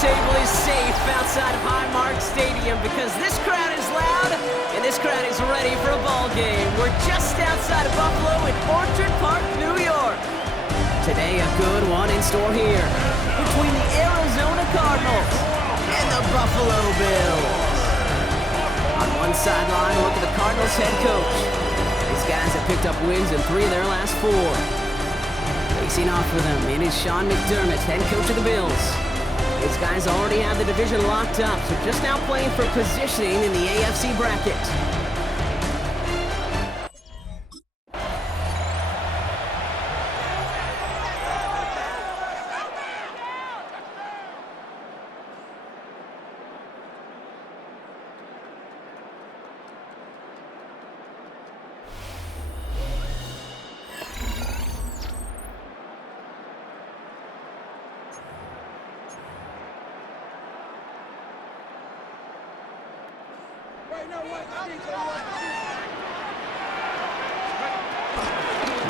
table is safe outside of Highmark Stadium because this crowd is loud and this crowd is ready for a ball game. We're just outside of Buffalo in Orchard Park, New York. Today, a good one in store here between the Arizona Cardinals and the Buffalo Bills. On one sideline, look at the Cardinals head coach. These guys have picked up wins in 3 of their last 4. Facing off with them, it is Sean McDermott, head coach of the Bills. These guys already have the division locked up, so just now playing for positioning in the AFC bracket.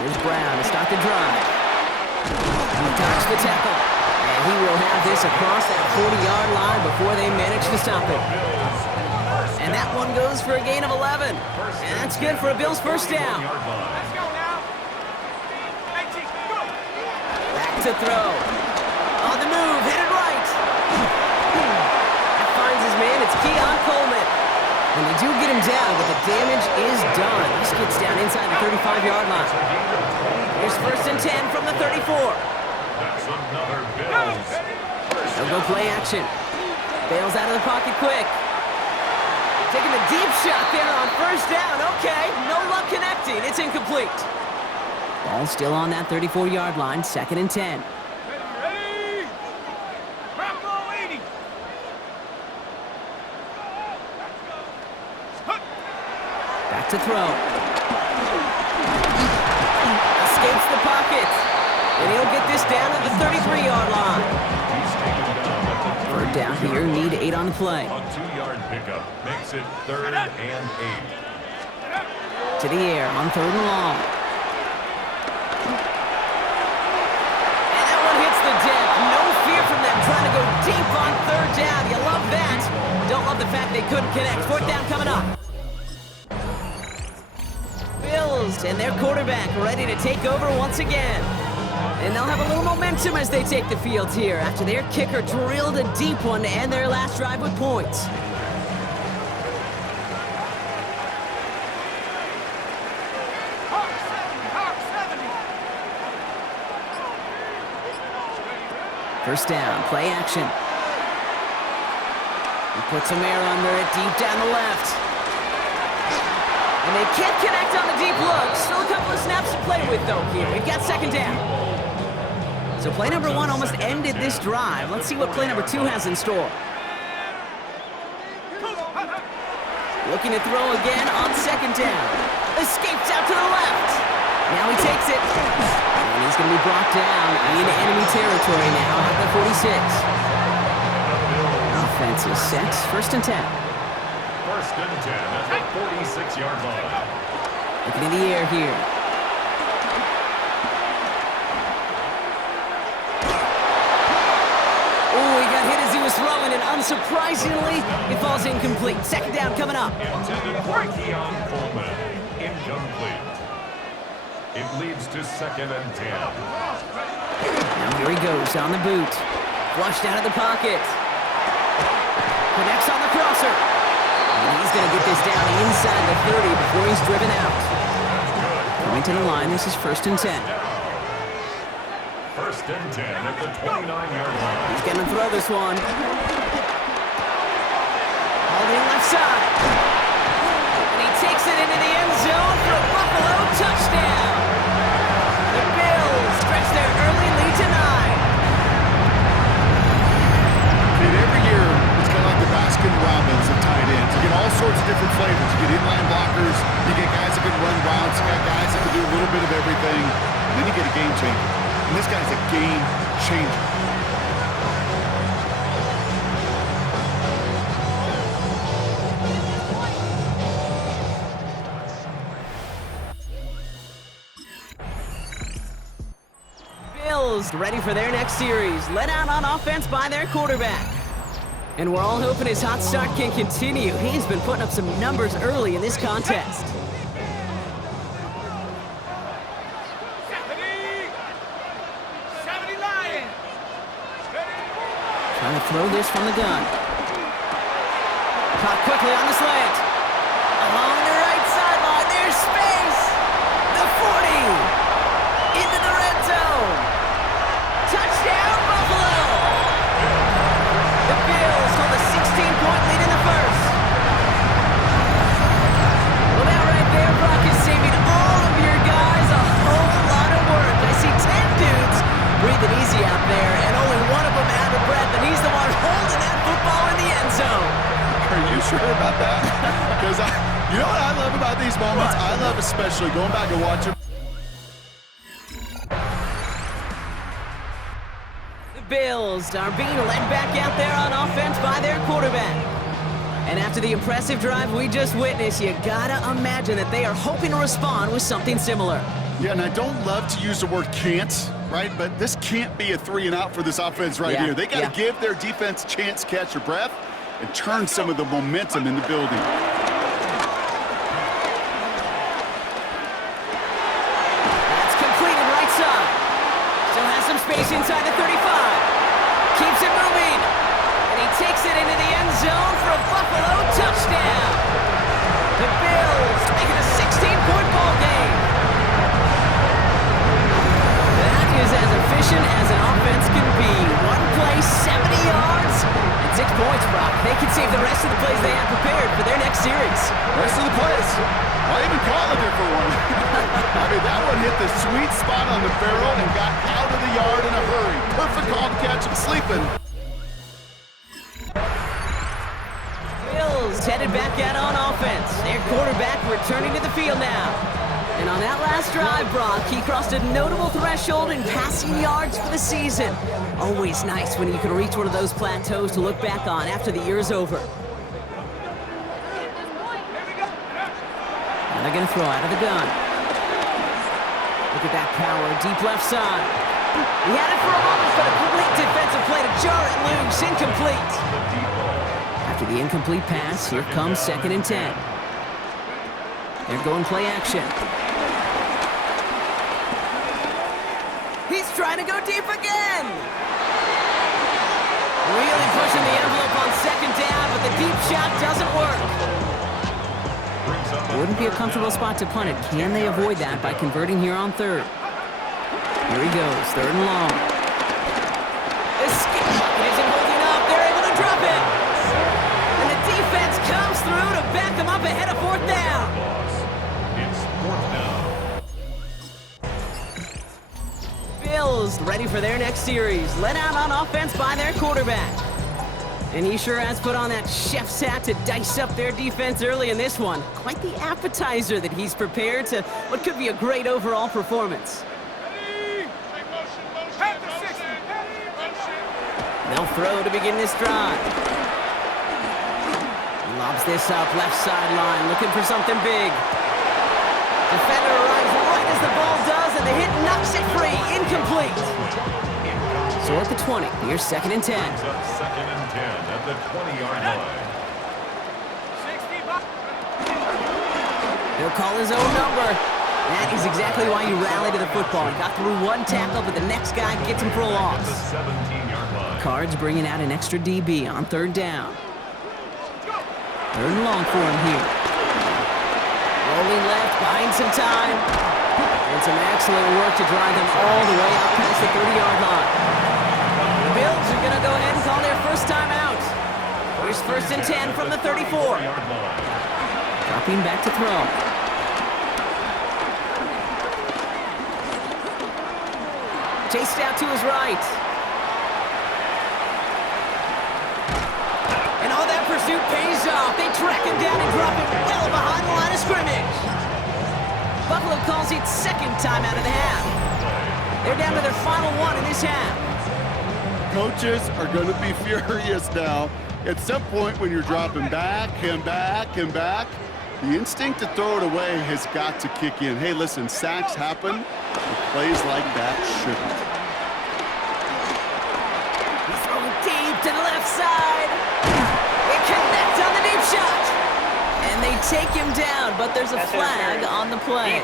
Here's Brown to start the drive. He dodged the tackle. And he will have this across that 40-yard line before they manage to stop it. And that one goes for a gain of 11. And that's good for a Bills first down. Back to throw. On the move, headed right. That finds his man. It's Keon Coleman. And they do get him down, but the damage is done. This gets down inside the 35-yard line. Here's 1st and 10 from the 34. That's another Bills. They'll go play action. Bails out of the pocket quick. Taking the deep shot there on 1st down. Okay, no luck connecting. It's incomplete. Ball still on that 34-yard line, 2nd and 10. Ready? Bravo 80. Back to throw. Escapes the pocket. And he'll get this down at the 33-yard line. Third down here, need 8 on the play. A 2-yard pickup makes it 3rd and 8. To the air on 3rd and long. And that one hits the deck. No fear from them trying to go deep on 3rd down. You love that. Don't love the fact they couldn't connect. 4th down coming up. Bills and their quarterback ready to take over once again. And they'll have a little momentum as they take the field here after their kicker drilled a deep one to end their last drive with points. First down, play action. He puts some air under it, deep down the left. And they can't connect on the deep look. Still a couple of snaps to play with, though, here. We've got 2nd down. So play number 1 almost ended this drive. Let's see what play number 2 has in store. Looking to throw again on 2nd down. Escapes out to the left. Now he takes it. And he's going to be brought down in enemy territory now at the 46. Offense is set. 1st and 10. 1st and 10 at the 46-yard line. Looking in the air here. Oh, he got hit as he was throwing, and unsurprisingly, it falls incomplete. 2nd down coming up. Intended for Keon Coleman. Incomplete. It leads to 2nd and 10. Now here he goes on the boot. Flushed out of the pocket. Connects on the crosser. And he's going to get this down inside the 30 before he's driven out. Coming to the line, this is 1st and 10. 1st and 10 at the 29-yard line. He's going to throw this one. Holding left side. And he takes it into the end zone for a Buffalo touchdown. The Bills stretch their early lead to 9. Every year, it's kind of like the Baskin-Robbins of tight ends. You get all sorts of different flavors. You get inline blockers, you get guys that can run routes, you got guys that can do a little bit of everything, and then you get a game changer. And this guy's a game changer. Bills ready for their next series. Led out on offense by their quarterback. And we're all hoping his hot start can continue. He's been putting up some numbers early in this contest. Trying to throw this from the gun. Caught quickly on the slant. Along the right sideline, there's space. The 40. Into the red zone. Touchdown, Buffalo. The Bills hold a 16-point lead in the first. Well, that right there, Brock, is saving all of your guys a whole lot of work. I see 10 dudes breathing easy out there, and only one of them out of breath, and he's the one holding that football in the end zone. Are you sure about that? Because you know what I love about these moments? I love especially going back and watching. Bills are being led back out there on offense by their quarterback. And after the impressive drive we just witnessed, you gotta imagine that they are hoping to respond with something similar. Yeah, and I don't love to use the word can't, right? But this can't be a 3-and-out for this offense right here. They got to give their defense a chance to catch their breath and turn some of the momentum in the building. That's completed right side. Still has some space inside the 35. Keeps it moving. And he takes it into the end zone for a Buffalo touchdown. The Bills make it a 16-point ball game. That is as efficient as an offense can be. One play, 70 yards, and 6 points, Brock. They can save the rest of the plays they have prepared for their next series. Rest of the plays? Why even call it there for one? I mean, that one hit the sweet spot on the barrel and got out of the yard in a hurry. Perfect call to catch him sleeping. Bills headed back out on offense. Their quarterback returning to the field now. And on that last drive, Brock, he crossed a notable threshold in passing yards for the season. Always nice when you can reach one of those plateaus to look back on after the year is over. Now they're going to throw out of the gun. Look at that power, deep left side. He had it for a moment, but a complete defensive play to jar it loose, incomplete. After the incomplete pass, here comes 2nd and 10. They're going play action. He's trying to go deep again. Really pushing the envelope on 2nd down, but the deep shot doesn't work. Wouldn't be a comfortable spot to punt it. Can they avoid that by converting here on 3rd? Here he goes, 3rd and long. The skip bucket isn't holding up. They're able to drop it. And the defense comes through to back them up ahead of 4th down. It's 4th down. Bills ready for their next series. Led out on offense by their quarterback. And he sure has put on that chef's hat to dice up their defense early in this one. Quite the appetizer that he's prepared to what could be a great overall performance. They'll throw to begin this drive. Lobs this up, left sideline, looking for something big. Defender arrives right as the ball does, and the hit knocks it free. Incomplete. So at the 20, here's 2nd and 10. 2nd and 10 at the 20-yard line. He'll call his own number. That is exactly why you rally to the football. He got through one tackle, but the next guy gets him for a loss. The 17-yard line. Cards bringing out an extra DB on 3rd down. 3rd and long for him here. Rolling left, buying some time. And some excellent work to drive them all the way out past the 30-yard line. The Bills are going to go ahead and call their first time out. Here's 1st and 10 from the 34. Dropping back to throw. Chased out to his right. And all that pursuit pays off. They track him down and drop him well behind the line of scrimmage. Buffalo calls it 2nd time out of the half. They're down to their final one in this half. Coaches are going to be furious now. At some point when you're dropping back and back and back, the instinct to throw it away has got to kick in. Hey, listen, sacks happen, but plays like that shouldn't. He's throwing deep to the left side. they take him down, but there's a flag on the play.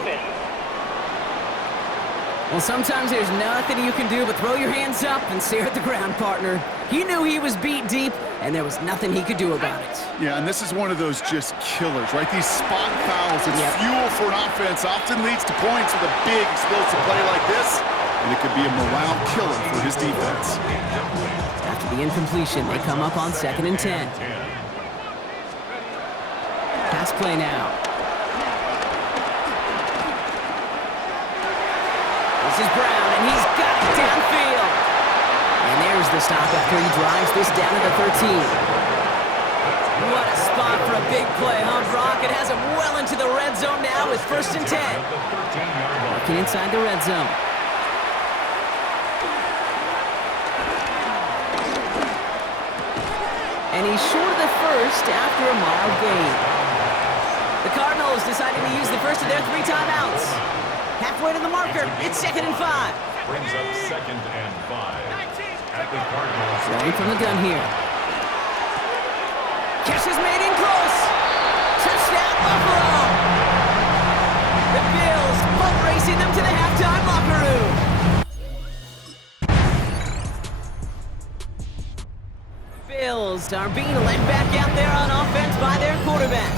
Well, sometimes there's nothing you can do but throw your hands up and stare at the ground, partner. He knew he was beat deep, and there was nothing he could do about it. Yeah, and this is one of those just killers, right? These spot fouls, it's fuel for an offense, often leads to points with a big explosive play like this, and it could be a morale killer for his defense. After the incompletion, they come up on 2nd and 10. Pass play now. This is Brown, and he's got it downfield. And there's the stop after he drives this down to the 13. What a spot for a big play, huh, Brock? It has him well into the red zone now with 1st and 10. Working inside the red zone. And he's short of the first after a mild gain. The Cardinals deciding to use the first of their 3 timeouts. Halfway to the marker, it's 2nd and 5. Brings up 2nd and 5 at the Cardinals. Ready from the gun here. Catch is made in close. Touchdown, Buffalo. The Bills boat racing them to the halftime locker room. Bills are being led back out there on offense by their quarterback.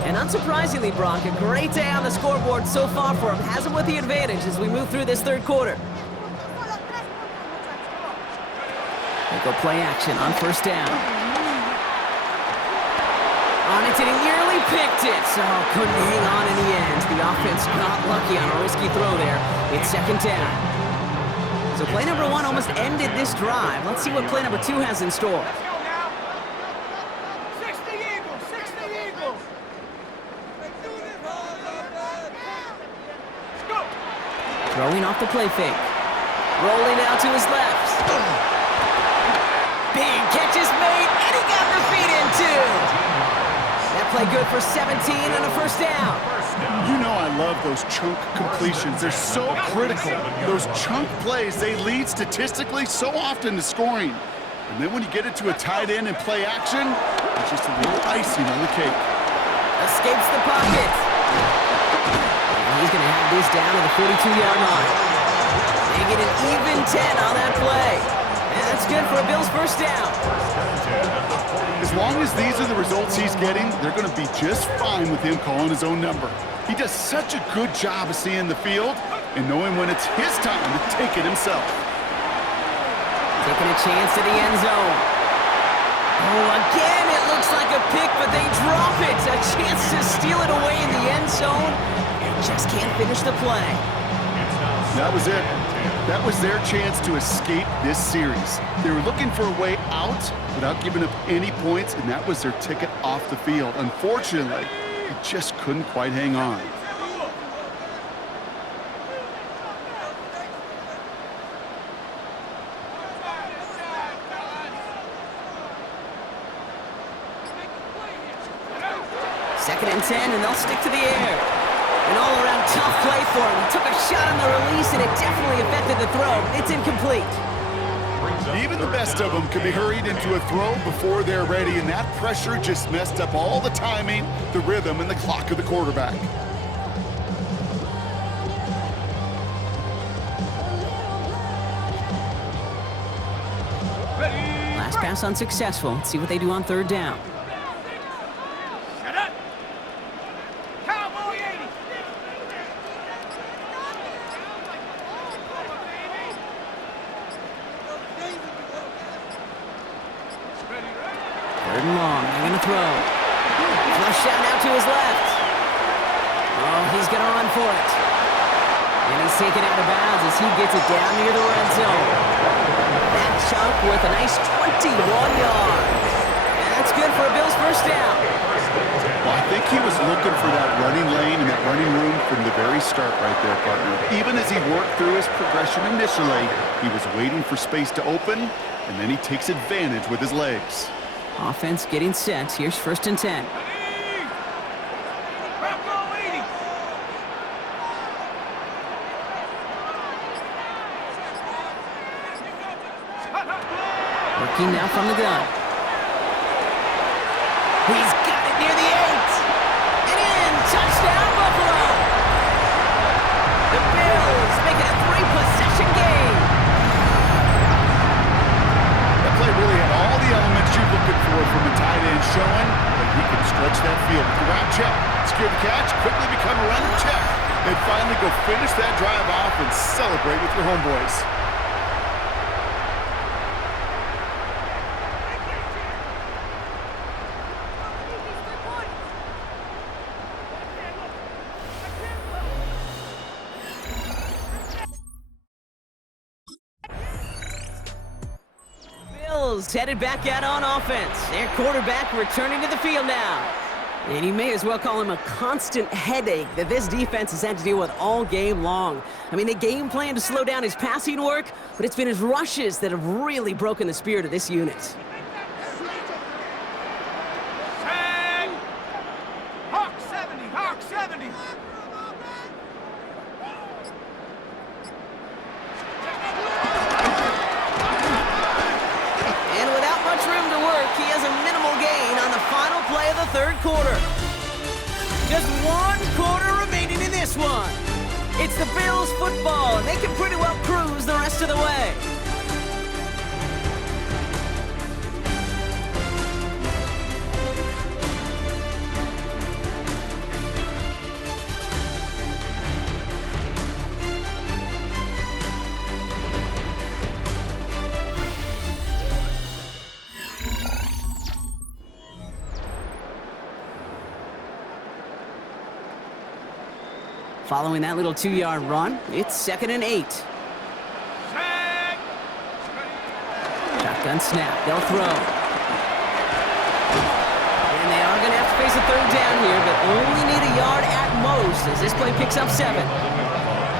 And unsurprisingly, Brock, a great day on the scoreboard so far for him. Has him with the advantage as we move through this 3rd quarter. They go play action on 1st down. On it, and he nearly picked it, so couldn't hang on in the end. The offense got lucky on a risky throw there. It's 2nd down. So play number 1 almost ended this drive. Let's see what play number 2 has in store. Throwing off the play fake. Rolling out to his left. Big catch is made, and he got the feet in too. That play good for 17 and a 1st down. You know I love those chunk completions. They're so critical. Those chunk plays, they lead statistically so often to scoring. And then when you get it to a tight end and play action, it's just a little icing on the cake. Escapes the pocket. He's going to have this down to the 42-yard line. They get an even 10 on that play. And that's good for a Bills 1st down. As long as these are the results he's getting, they're going to be just fine with him calling his own number. He does such a good job of seeing the field and knowing when it's his time to take it himself. Taking a chance at the end zone. Oh, again, it looks like a pick, but they drop it. A chance to steal it away in the end zone. Just can't finish the play. That was it. That was their chance to escape this series. They were looking for a way out without giving up any points, and that was their ticket off the field. Unfortunately, they just couldn't quite hang on. Second and 10, and they'll stick to the air. An all-around tough play for him. He took a shot on the release, and it definitely affected the throw. It's incomplete. Even the best of them can be hurried into a throw before they're ready, and that pressure just messed up all the timing, the rhythm, and the clock of the quarterback. Last pass unsuccessful. Let's see what they do on 3rd down. Third and long, they're going to throw. Flush shot now to his left. Oh, he's going to run for it. And he's taken out of bounds as he gets it down near the red zone. That chunk with a nice 21 yards. And that's good for a Bills 1st down. Well, I think he was looking for that running lane and that running room from the very start right there, partner. Even as he worked through his progression initially, he was waiting for space to open, and then he takes advantage with his legs. Offense getting set. Here's 1st and 10. Working now from the gun. He's got it near the 8. after the catch, quickly become a runner, check, and finally go finish that drive off and celebrate with your homeboys. Bills headed back out on offense. Their quarterback returning to the field now. And you may as well call him a constant headache that this defense has had to deal with all game long. I mean, they game plan to slow down his passing work, but it's been his rushes that have really broken the spirit of this unit. Hawk 70, Hawk 70. And without much room to work, he has a minimal gain on the final play of the third quarter. Just 1 quarter remaining in this one. It's the Bills football, and they can pretty well cruise the rest of the way. Following that little 2-yard run, it's 2nd and 8. Shotgun snap, they'll throw. And they are going to have to face a third down here, but only need a yard at most as this play picks up 7.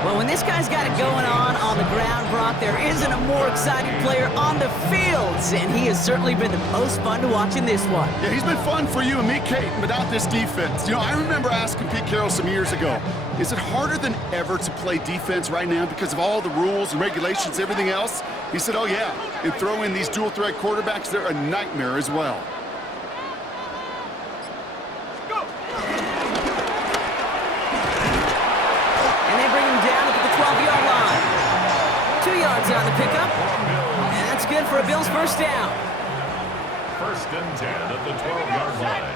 Well, when this guy's got it going on the ground, Brock, there isn't a more exciting player on the fields, and he has certainly been the most fun to watch in this one. Yeah, he's been fun for you and me, Kate, but not this defense. You know, I remember asking Pete Carroll some years ago, is it harder than ever to play defense right now because of all the rules and regulations, everything else? He said, oh yeah, and throw in these dual-threat quarterbacks, they're a nightmare as well. On the pickup, and that's good for a Bills first down. 1st and 10 at the 12-yard line.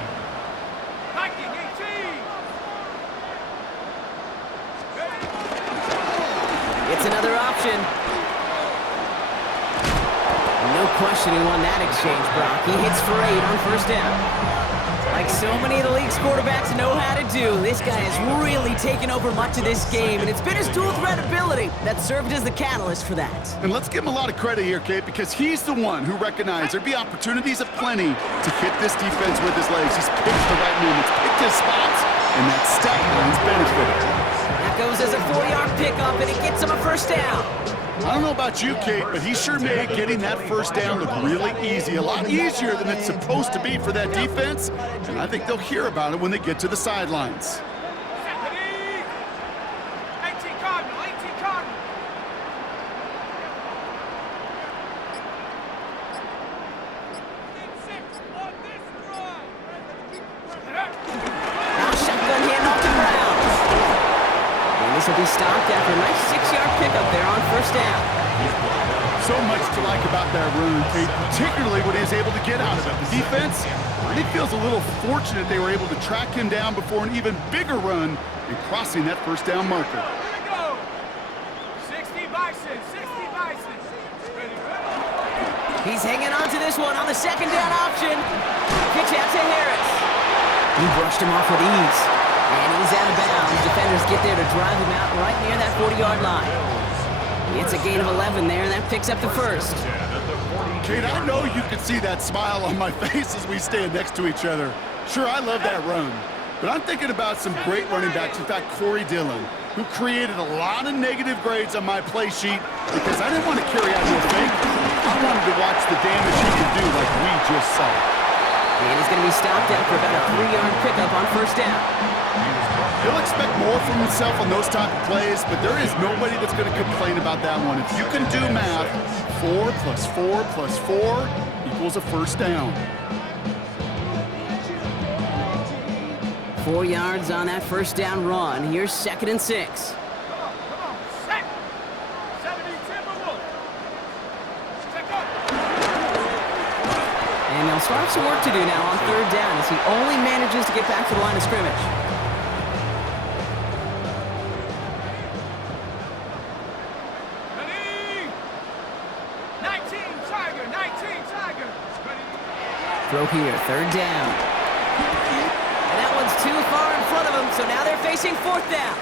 It's another option. No question he won that exchange, Brock. He hits for 8 on 1st down. Like so many of the league's quarterbacks know how to do, this guy has really taken over much of this game, and it's been his dual threat ability that served as the catalyst for that. And let's give him a lot of credit here, Kate, because he's the one who recognized there'd be opportunities aplenty to hit this defense with his legs. He's picked the right moments, picked his spots, and that stat line's benefited. That goes as a 4-yard pickup, and it gets him a first down. I don't know about you, Kate, but he sure made getting that first down look really easy. A lot easier than it's supposed to be for that defense. And I think they'll hear about it when they get to the sidelines. This will be stopped after a nice 6-yard pickup there on 1st down. So much to like about that run, Kate, particularly when he was able to get out of it. The defense, I think, feels a little fortunate they were able to track him down before an even bigger run and crossing that 1st down marker. Here we go. 60 Bison, 60 Bison. He's hanging on to this one on the 2nd down option. Pitch out to Harris. He brushed him off with ease. And he's out of bounds. Defenders get there to drive him out right near that 40-yard line. It's a gain of 11 there, and that picks up the 1st. Kate, I know you can see that smile on my face as we stand next to each other. Sure, I love that run. But I'm thinking about some great running backs. In fact, Corey Dillon, who created a lot of negative grades on my play sheet because I didn't want to carry out no fake. I wanted to watch the damage he could do like we just saw. And he's going to be stopped after about a 3-yard pickup on 1st down. He'll expect more from himself on those type of plays, but there is nobody that's going to complain about that one. If you can do math, 4 plus 4 plus 4 equals a 1st down. 4 yards on that 1st down run. Here's 2nd and 6. And they'll start some work to do now on 3rd down as he only manages to get back to the line of scrimmage. throw here, third down. And that one's too far in front of them, so now they're facing fourth down.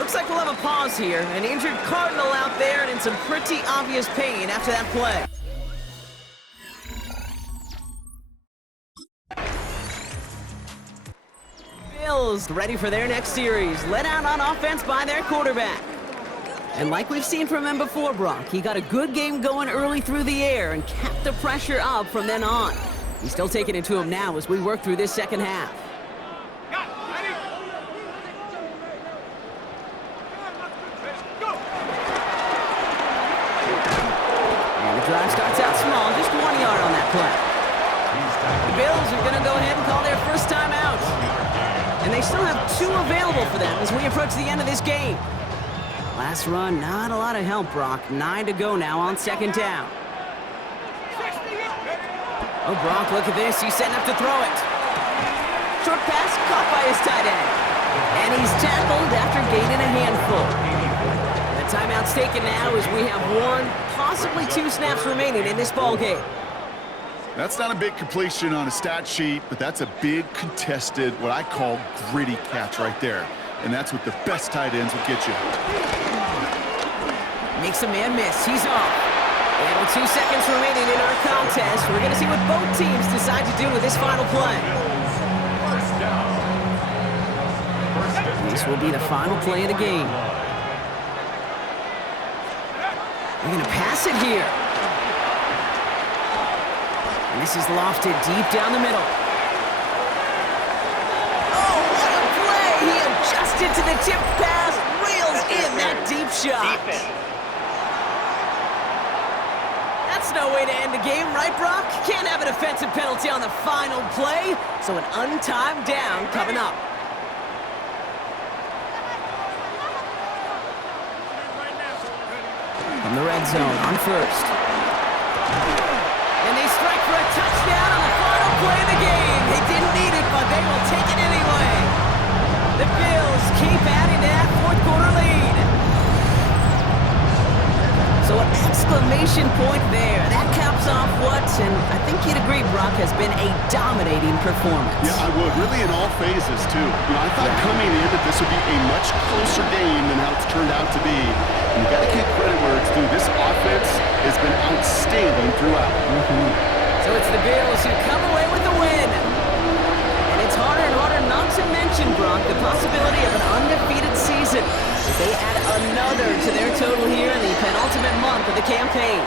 Looks like we'll have a pause here. An injured Cardinal out there and in some pretty obvious pain after that play. Bills ready for their next series, led out on offense by their quarterback. And like we've seen from him before, Brock, he got a good game going early through the air and kept the pressure up from then on. He's still taking it to him now as we work through this second half. And the drive starts out small, just 1 yard on that play. The Bills are going to go ahead and call their first time out. And they still have 2 available for them as we approach the end of this game. Last run, not a lot of help, Brock. 9 to go now on second down. Oh, Brock, look at this. He's setting up to throw it. Short pass caught by his tight end. And he's tackled after gaining a handful. The timeout's taken now as we have 1, possibly 2 snaps remaining in this ball game. That's not a big completion on a stat sheet, but that's a big contested, what I call gritty catch right there. And that's what the best tight ends will get you. Makes a man miss. He's off. And with 2 seconds remaining in our contest, we're going to see what both teams decide to do with this final play. This will be the final play of the game. They're going to pass it here. And this is lofted deep down the middle. Oh, what a play! He adjusted to the tip pass, reels in that deep shot. That's no way to end the game, right, Brock? Can't have an offensive penalty on the final play, so an untimed down coming up. From the red zone on first. And they strike for a touchdown on the final play of the game. They didn't need it, but they will take it anyway. The Bills keep adding to that fourth quarter lead. So an exclamation point there. That caps off what, and I think you'd agree, Brock, has been a dominating performance. Yeah, I would. Really in all phases, too. I thought coming in that this would be a much closer game than how it's turned out to be. And you got to give credit where it's due. This offense has been outstanding throughout. So it's the Bills who come away with the win. And it's harder and harder not to mention, Brock, the possibility of an undefeated season as they add another to their total here in the penultimate month of the campaign.